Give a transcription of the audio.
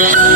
Thank you.